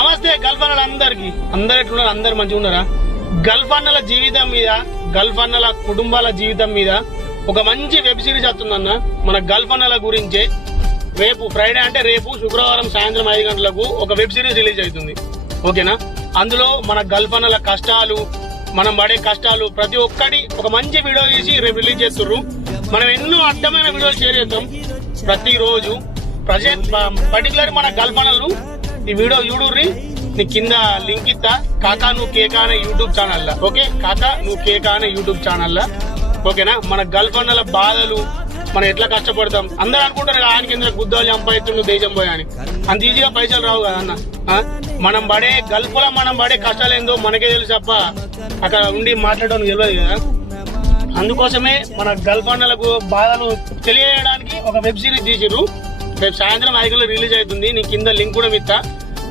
నమస్తే గల్ఫ్ అన్నలు అందరికి. అందరు ఎట్లున్నారు? అందరు మంచిగా ఉన్నారా గల్ఫ్ అన్నల జీవితం మీద గల్ఫ్ అన్నల కుటుంబాల జీవితం మీద ఒక మంచి వెబ్ సిరీస్ వస్తుందన్న. మన గల్ఫ్ అన్నల గురించే రేపు ఫ్రైడే అంటే రేపు శుక్రవారం సాయంత్రం ఐదు గంటలకు ఒక వెబ్ సిరీస్ రిలీజ్ అవుతుంది. ఓకేనా? అందులో మన గల్ఫ్ అన్నల కష్టాలు మనం పడే కష్టాలు ప్రతి ఒక్కటి ఒక మంచి వీడియో తీసి రేపు రిలీజ్ చేస్తుర్రు. మనం ఎన్నో అర్థమైన వీడియోలు షేర్ చేద్దాం. ప్రతిరోజు ప్రజెంట్ పర్టికులర్ మన గల్ఫ్ అన్నలు ఈ వీడియో చూడుర్రి. నీ కింద లింక్ ఇస్తా. కాకా నువ్వు కేకా అనే యూట్యూబ్ ఛానల్ ఓకే? కాకా నువ్వు కేకా అనే యూట్యూబ్ ఛానల్ ఓకేనా? మన గల్కొండల బాధలు మనం ఎట్లా కష్టపడతాం? అందరూ అనుకుంటారు ఆయన కింద గుద్దాలు చంపాయితుండు దేశం పోయి అని. అంత ఈజీగా పైసలు రావు కదా అన్న. ఆ? మనం పడే గల్ఫ్ మనం పడే కష్టాలు ఏందో మనకే తెలుసు తప్ప అక్కడ ఉండి మాట్లాడడం తెలియదు కదా. అందుకోసమే మన గల్ఫ్ బాధలు తెలియజేయడానికి ఒక వెబ్ సిరీస్ తీసిర్రు. రేపు సాయంత్రం ఐదు రిలీజ్ అవుతుంది. నీ కింద లింక్ కూడా ఇస్తా